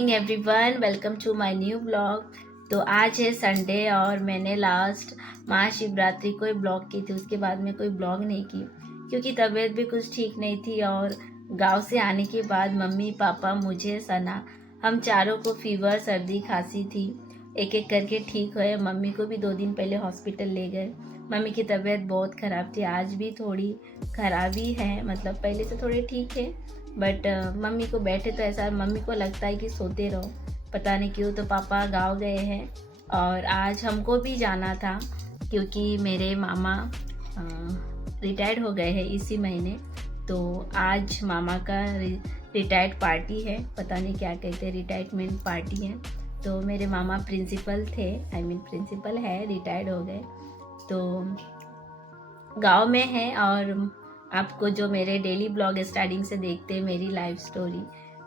Morning everyone, welcome to my new blog. तो आज है संडे और मैंने लास्ट महाशिवरात्रि को ब्लॉग की थी। उसके बाद में कोई ब्लॉग नहीं की क्योंकि तबीयत भी कुछ ठीक नहीं थी। और गांव से आने के बाद मम्मी पापा मुझे सना हम चारों को फीवर सर्दी खांसी थी। एक एक करके ठीक हुए। मम्मी को भी 2 दिन पहले हॉस्पिटल ले गए। मम्मी की तबीयत बहुत ख़राब थी, आज भी थोड़ी ख़राब ही है, मतलब पहले से थोड़े ठीक है। बट मम्मी को बैठे तो ऐसा मम्मी को लगता है कि सोते रहो, पता नहीं क्यों। तो पापा गांव गए हैं और आज हमको भी जाना था क्योंकि मेरे मामा रिटायर्ड हो गए हैं इसी महीने। तो आज मामा का रिटायर्ड पार्टी है, पता नहीं क्या कहते हैं, रिटायरमेंट पार्टी है। तो मेरे मामा प्रिंसिपल थे, प्रिंसिपल है, रिटायर्ड हो गए। तो गांव में है। और आपको जो मेरे डेली ब्लॉग स्टार्टिंग से देखते हैं मेरी लाइफ स्टोरी,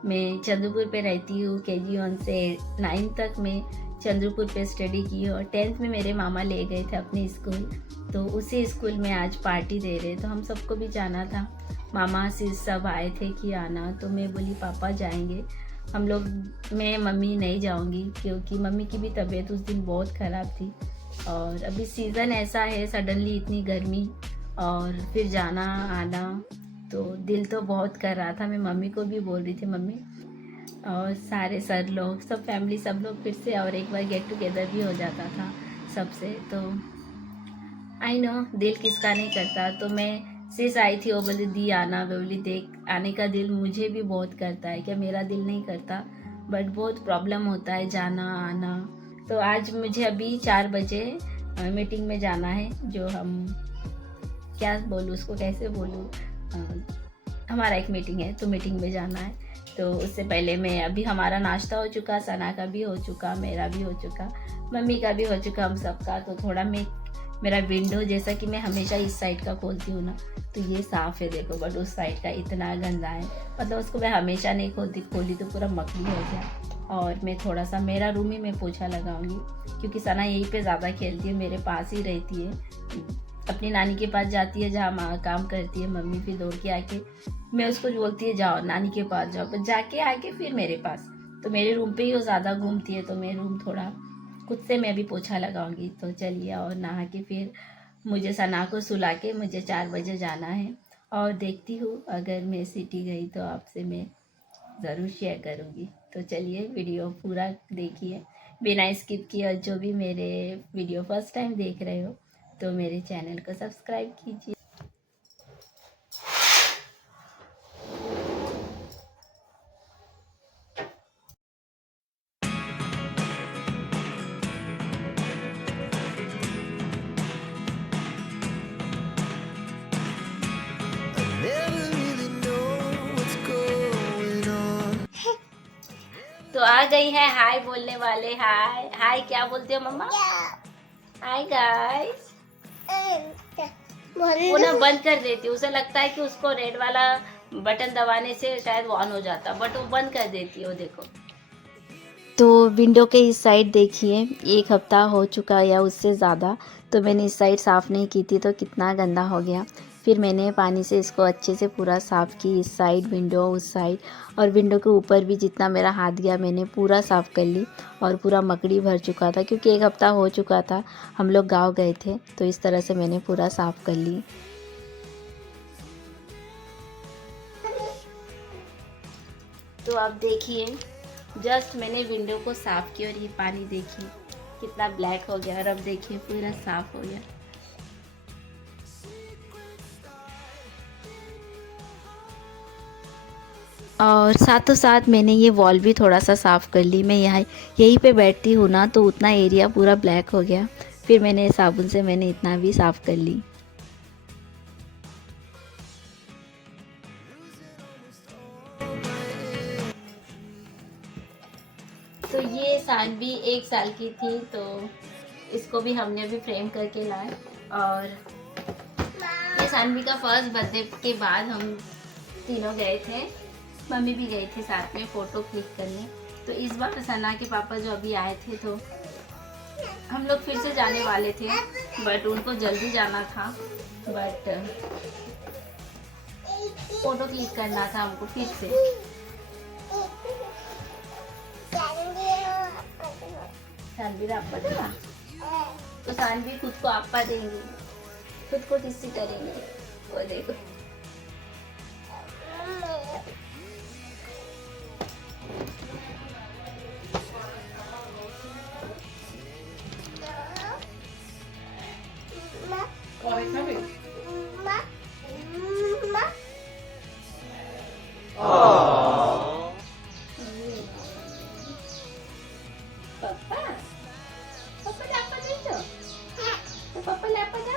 मैं चंद्रपुर पे रहती हूँ। KG1 से 9 तक मैं चंद्रपुर पे स्टडी की और 10th में मेरे मामा ले गए थे अपने स्कूल। तो उसी स्कूल में आज पार्टी दे रहे, तो हम सबको भी जाना था। मामा से सब आए थे कि आना, तो मैं बोली पापा जाएंगे हम लोग, मैं मम्मी नहीं जाऊंगी क्योंकि मम्मी की भी तबीयत उस दिन बहुत ख़राब थी। और अभी सीज़न ऐसा है, सडनली इतनी गर्मी और फिर जाना आना, तो दिल तो बहुत कर रहा था। मैं मम्मी को भी बोल रही थी मम्मी, और सारे सर लोग सब फैमिली सब लोग फिर से और एक बार गेट टुगेदर भी हो जाता था सबसे। तो आई नो दिल किसका नहीं करता। तो मैं सिस आई थी, वो बोली दी आना, बोली देख आने का दिल मुझे भी बहुत करता है, क्या मेरा दिल नहीं करता, बट बहुत प्रॉब्लम होता है जाना आना। तो आज मुझे अभी 4 बजे मीटिंग में जाना है, जो हम क्या बोलूँ उसको, कैसे बोलूँ, हमारा एक मीटिंग है तो मीटिंग में जाना है। तो उससे पहले मैं अभी हमारा नाश्ता हो चुका, सना का भी हो चुका, मेरा भी हो चुका, मम्मी का भी हो चुका, हम सबका। तो थोड़ा मैं मेरा विंडो जैसा कि मैं हमेशा इस साइड का खोलती हूँ ना, तो ये साफ़ है देखो, बट उस साइड का इतना गंदा है, मतलब उसको मैं हमेशा नहीं खोलती, खोली तो पूरा मकड़ी हो गया। और मैं थोड़ा सा मेरा रूम ही मैं पोछा लगाऊंगी क्योंकि सना यहीं पे ज़्यादा खेलती है, मेरे पास ही रहती है, अपनी नानी के पास जाती है जहाँ माँ काम करती है मम्मी। फिर दौड़ के आके मैं उसको बोलती है जाओ नानी के पास जाओ, पर जाके आके फिर मेरे पास। तो मेरे रूम पे ही वो ज़्यादा घूमती है, तो मैं रूम थोड़ा खुद से मैं अभी पोछा लगाऊंगी। तो चलिए, और नहा के फिर मुझे सना को सुला के मुझे 4 बजे जाना है। और देखती हूँ अगर मैं सिटी गई तो आपसे मैं ज़रूर शेयर करूँगी। तो चलिए वीडियो पूरा देखिए बिना स्किप किए, और जो भी मेरे वीडियो फर्स्ट टाइम देख रहे हो तो मेरे चैनल को सब्सक्राइब कीजिए। तो आ गई है हाय बोलने वाले। हाय हाय क्या बोलते हो मम्मा? Hi guys. वो ना बंद कर देती हूँ, उसे लगता है कि उसको रेड वाला बटन दबाने से शायद वो ऑन हो जाता, बट वो बंद कर देती है वो, देखो। तो विंडो के इस साइड देखिए, 1 हफ्ता हो चुका या उससे ज़्यादा, तो मैंने इस साइड साफ़ नहीं की थी, तो कितना गंदा हो गया। फिर मैंने पानी से इसको अच्छे से पूरा साफ़ की, इस साइड विंडो, उस साइड, और विंडो के ऊपर भी जितना मेरा हाथ गया मैंने पूरा साफ़ कर ली। और पूरा मकड़ी भर चुका था क्योंकि 1 हफ्ता हो चुका था, हम लोग गाँव गए थे, तो इस तरह से मैंने पूरा साफ़ कर ली। तो आप देखिए, जस्ट मैंने विंडो को साफ़ किया और ये पानी देखिए कितना ब्लैक हो गया, और अब देखिए पूरा साफ़ हो गया। और साथों साथ मैंने ये वॉल भी थोड़ा सा साफ़ कर ली। मैं यहाँ यहीं पे बैठती हूँ ना, तो उतना एरिया पूरा ब्लैक हो गया। फिर मैंने साबुन से मैंने इतना भी साफ़ कर ली। तो ये सानवी 1 साल की थी, तो इसको भी हमने अभी फ्रेम करके लाए। और ये सानवी का फर्स्ट बर्थडे के बाद हम तीनों गए थे, मम्मी भी गई थी साथ में फ़ोटो क्लिक करने। तो इस बार सना के पापा जो अभी आए थे, तो हम लोग फिर से जाने वाले थे, बट उनको जल्दी जाना था, बट फ़ोटो क्लिक करना था हमको फिर से। सानवी आपा देगा तो सानवी खुद को आपा देंगी, खुद को किसी करेंगे वो देखो। पप्पा पप्पा आपा दे तो पप्पा आपा दे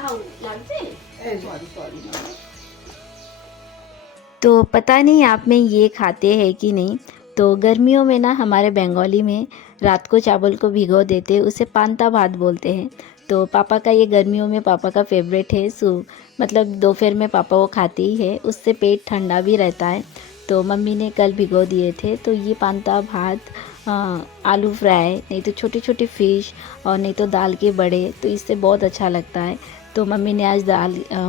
आओ लगते सॉरी तो पता नहीं आप में ये खाते हैं कि नहीं। तो गर्मियों में ना हमारे बंगाली में रात को चावल को भिगो देते, उसे पांता भात बोलते हैं। तो पापा का ये गर्मियों में पापा का फेवरेट है। मतलब दोपहर में पापा वो खाते ही है, उससे पेट ठंडा भी रहता है। तो मम्मी ने कल भिगो दिए थे। तो ये पांता भात, आलू फ्राई, नहीं तो छोटे छोटे फिश, और नहीं तो दाल के बड़े, तो इससे बहुत अच्छा लगता है। तो मम्मी ने आज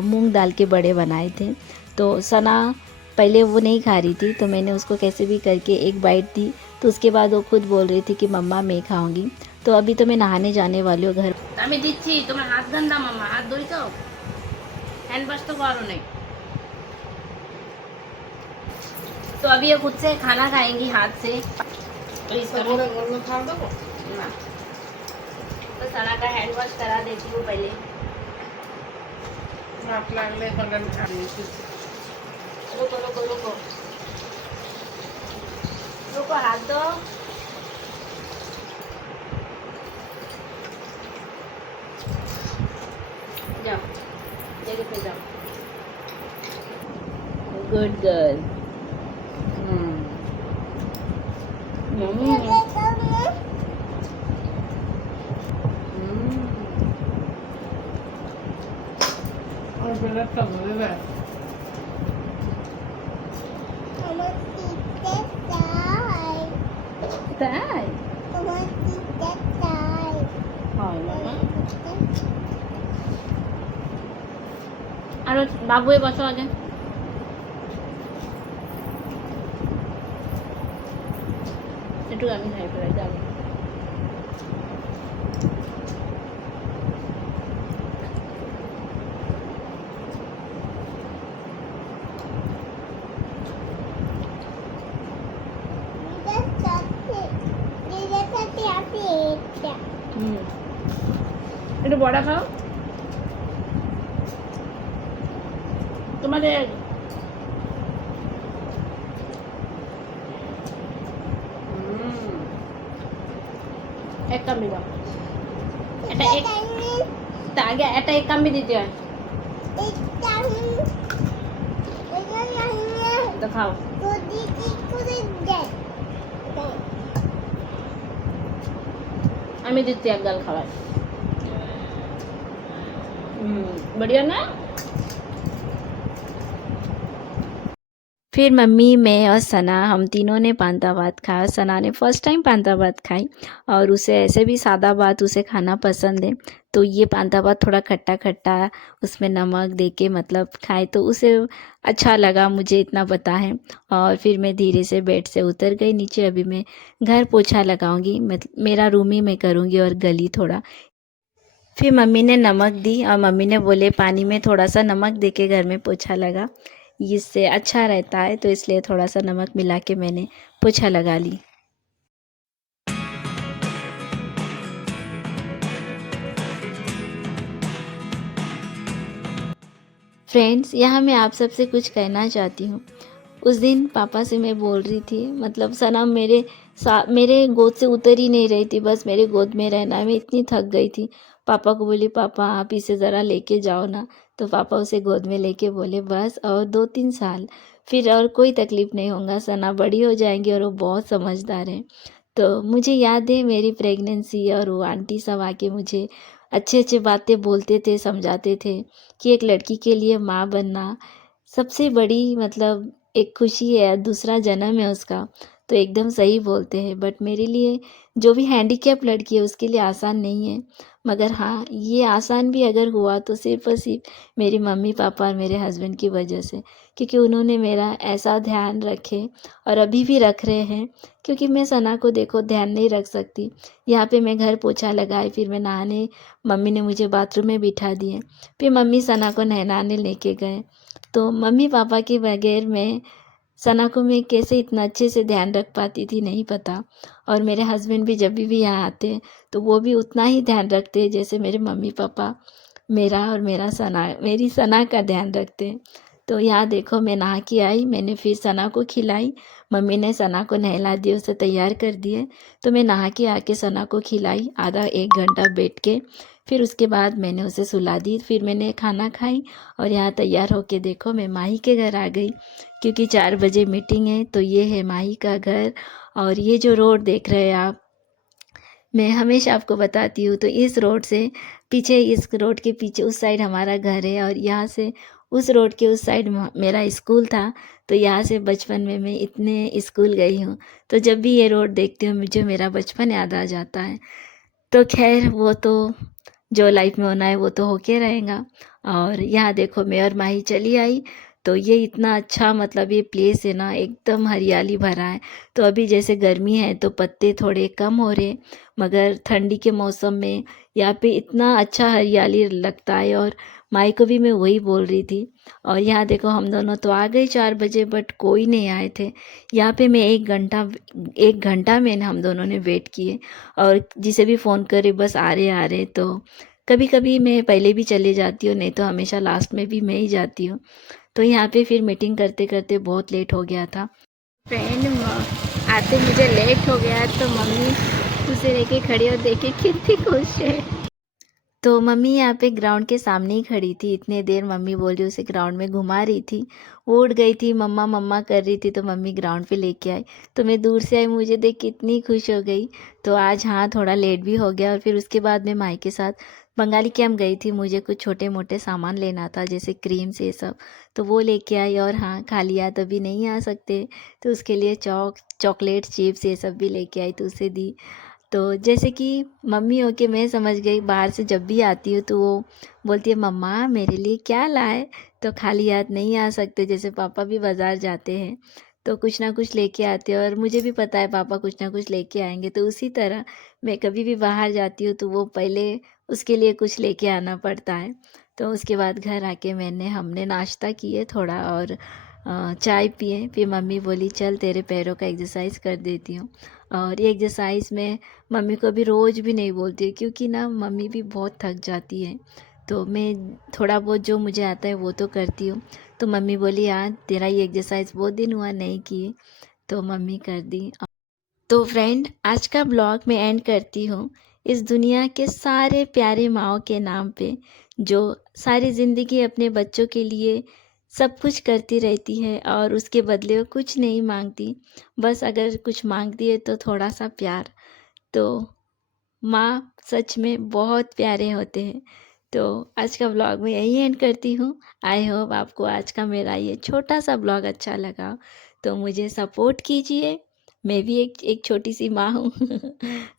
मूंग दाल के बड़े बनाए थे। तो सना पहले वो नहीं खा रही थी, तो मैंने उसको कैसे भी करके एक बाइट दी। तो उसके बाद वो खुद बोल रही थी कि मम्मा मैं खाऊंगी। तो अभी तो मैं नहाने जाने वाली हूँ घर। আমি দিচ্ছি তোমার হাত গন্ধা মাম্মা, হাত ধরি তো হ্যান্ড ওয়াশ তো করো नहीं। तो अभी ये खुद से खाना खाएंगी हाथ से। प्लीज करो ना, तो सना का हैंड वॉश करा देती हूँ पहले। रुको रुको रुको रुको, हाथ दो। जाओ जगह पे जाओ, गुड गर्ल। और बेटा कब है তাই? আরো বাবুয়ে বসো আগে। একটু আমি খাই ফেলাই যাবো। একটু বড়া খাও তোমাদের। এক কামড়ি দাও, এটা এক তা আগে এটা এক কামড়ি দিতে হয় তো খাও। আমি দিচ্ছি এক গাল খাবার। बढ़िया ना। फिर मम्मी, मैं और सना, हम तीनों ने पांता भात खाया। सना ने फर्स्ट टाइम पांता भात खाई, और उसे ऐसे भी सादा भात उसे खाना पसंद है। तो ये पांता भात थोड़ा खट्टा खट्टा उसमें नमक दे के मतलब खाए तो उसे अच्छा लगा, मुझे इतना पता है। और फिर मैं धीरे से बेड से उतर गई नीचे। अभी मैं घर पोछा लगाऊंगी, मेरा रूम ही मैं करूँगी और गली थोड़ा। फिर मम्मी ने नमक दी, और मम्मी ने बोले पानी में थोड़ा सा नमक दे के घर में पोछा लगा, इससे अच्छा रहता है। तो इसलिए थोड़ा सा नमक मिला के मैंने पोछा लगा ली। फ्रेंड्स, यहाँ मैं आप सबसे कुछ कहना चाहती हूँ। उस दिन पापा से मैं बोल रही थी, मतलब सना मेरे गोद से उतर ही नहीं रही थी, बस मेरे गोद में रहना, मैं इतनी थक गई थी। पापा को बोली पापा आप इसे ज़रा लेके जाओ ना। तो पापा उसे गोद में लेके बोले बस और 2-3 साल, फिर और कोई तकलीफ़ नहीं होगा, सना बड़ी हो जाएंगी और वो बहुत समझदार है। तो मुझे याद है मेरी प्रेगनेंसी, और वो आंटी सब आके मुझे अच्छे अच्छे बातें बोलते थे, समझाते थे कि एक लड़की के लिए माँ बनना सबसे बड़ी मतलब एक खुशी है, दूसरा जन्म है उसका। तो एकदम सही बोलते हैं। बट मेरे लिए जो भी हैंडीकैप लड़की है उसके लिए आसान नहीं है। मगर हाँ, ये आसान भी अगर हुआ तो सिर्फ़ और सिर्फ़ मेरी मम्मी पापा और मेरे हस्बैंड की वजह से, क्योंकि उन्होंने मेरा ऐसा ध्यान रखे और अभी भी रख रहे हैं। क्योंकि मैं सना को देखो ध्यान नहीं रख सकती। यहाँ पे मैं घर पोछा लगाई, फिर मैं नहाने मम्मी ने मुझे बाथरूम में बिठा दिए, फिर मम्मी सना को नहलाने लेके गए। तो मम्मी पापा के बगैर मैं सना को मैं कैसे इतना अच्छे से ध्यान रख पाती थी नहीं पता। और मेरे हस्बैंड भी जब भी यहाँ आते हैं तो वो भी उतना ही ध्यान रखते हैं जैसे मेरे मम्मी पापा मेरा और मेरी सना का ध्यान रखते हैं। तो यहाँ देखो मैं नहा के आई, मैंने फिर सना को खिलाई, मम्मी ने सना को नहला दिया, उसे तैयार कर दिए। तो मैं नहा के आके सना को खिलाई, आधा 1 घंटा बैठ के, फिर उसके बाद मैंने उसे सुला दी, फिर मैंने खाना खाई और यहाँ तैयार होके देखो मैं माही के घर आ गई, क्योंकि 4 बजे मीटिंग है। तो ये है माही का घर और ये जो रोड देख रहे हैं आप, मैं हमेशा आपको बताती हूँ, तो इस रोड से पीछे, इस रोड के पीछे उस साइड हमारा घर है और यहाँ से उस रोड के उस साइड मेरा स्कूल था। तो यहाँ से बचपन में मैं इतने स्कूल गई हूँ, तो जब भी ये रोड देखती हूँ मुझे मेरा बचपन याद आ जाता है। तो खैर वो तो जो लाइफ में होना है वो तो होके रहेगा। और यहाँ देखो मैं और माही चली आई, तो ये इतना अच्छा मतलब ये प्लेस है ना, एकदम हरियाली भरा है। तो अभी जैसे गर्मी है तो पत्ते थोड़े कम हो रहे, मगर ठंडी के मौसम में यहाँ पे इतना अच्छा हरियाली लगता है। और माई को भी मैं वही बोल रही थी। और यहाँ देखो हम दोनों तो आ गए 4 बजे, बट कोई नहीं आए थे। यहाँ पे मैं 1 घंटा मैंने हम दोनों ने वेट किए, और जिसे भी फ़ोन करे बस आ रहे। तो कभी कभी मैं पहले भी चले जाती हूँ, नहीं तो हमेशा लास्ट में भी मैं ही जाती हूँ। तो यहाँ पे फिर मीटिंग करते करते बहुत लेट हो गया था। फ्रेंड आते मुझे लेट हो गया, तो मम्मी उसे लेके खड़ी और देखे कितनी खुश है। तो मम्मी यहाँ पे ग्राउंड के सामने ही खड़ी थी, इतने देर मम्मी बोल रही उसे ग्राउंड में घुमा रही थी। वो उठ गई थी, मम्मा मम्मा कर रही थी, तो मम्मी ग्राउंड पे लेके आई। तो मैं दूर से आई, मुझे देख के इतनी खुश हो गई। तो आज हाँ थोड़ा लेट भी हो गया, और फिर उसके बाद मैं माई के साथ बंगाली कैंप गई थी। मुझे कुछ छोटे मोटे सामान लेना था, जैसे क्रीम्स ये सब, तो वो लेके आई। और हाँ खाली हाथ अभी नहीं आ सकते, तो उसके लिए चॉकलेट चिप्स ये सब भी लेके आई, तो उसे दी। तो जैसे कि मम्मी हो के मैं समझ गई, बाहर से जब भी आती हूँ तो वो बोलती है मम्मा मेरे लिए क्या लाए। तो खाली हाथ नहीं आ सकते, जैसे पापा भी बाज़ार जाते हैं तो कुछ ना कुछ लेके आते हैं, और मुझे भी पता है पापा कुछ ना कुछ लेके आएंगे। तो उसी तरह मैं कभी भी बाहर जाती हूँ तो वो पहले उसके लिए कुछ लेके आना पड़ता है। तो उसके बाद घर आके हमने नाश्ता किए थोड़ा, और चाय पिए। फिर मम्मी बोली चल तेरे पैरों का एक्सरसाइज कर देती हूँ। और ये एक्सरसाइज में मम्मी को भी रोज़ भी नहीं बोलती है, क्योंकि ना मम्मी भी बहुत थक जाती है। तो मैं थोड़ा बहुत जो मुझे आता है वो तो करती हूँ। तो मम्मी बोली यार तेरा ये एक्सरसाइज बहुत दिन हुआ नहीं किए, तो मम्मी कर दी। तो फ्रेंड आज का ब्लॉग मैं एंड करती हूँ, इस दुनिया के सारे प्यारे माँओं के नाम पे, जो सारी ज़िंदगी अपने बच्चों के लिए सब कुछ करती रहती है और उसके बदले वो कुछ नहीं मांगती। बस अगर कुछ मांगती है तो थोड़ा सा प्यार। तो माँ सच में बहुत प्यारे होते हैं। तो आज का ब्लॉग मैं यही एंड करती हूँ। आई होप आपको आज का मेरा ये छोटा सा ब्लॉग अच्छा लगा। तो मुझे सपोर्ट कीजिए, मैं भी एक छोटी सी माँ हूँ।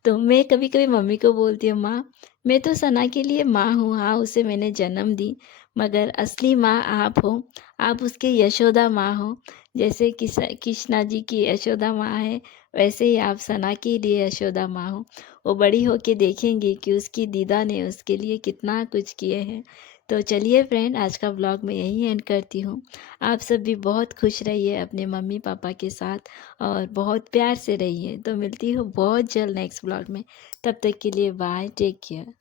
तो मैं कभी कभी मम्मी को बोलती हूँ माँ मैं तो सना के लिए माँ हूँ, हाँ उसे मैंने जन्म दी, मगर असली माँ आप हो। आप उसके यशोदा माँ हो। जैसे कृष्णा जी की यशोदा माँ है, वैसे ही आप सना के लिए यशोदा माँ हो। वो बड़ी होके देखेंगी कि उसकी दीदा ने उसके लिए कितना कुछ किए हैं। तो चलिए फ्रेंड आज का ब्लॉग मैं यहीं एंड करती हूँ। आप सब भी बहुत खुश रहिए अपने मम्मी पापा के साथ, और बहुत प्यार से रहिए। तो मिलती हूँ बहुत जल्द नेक्स्ट ब्लॉग में। तब तक के लिए बाय, टेक केयर।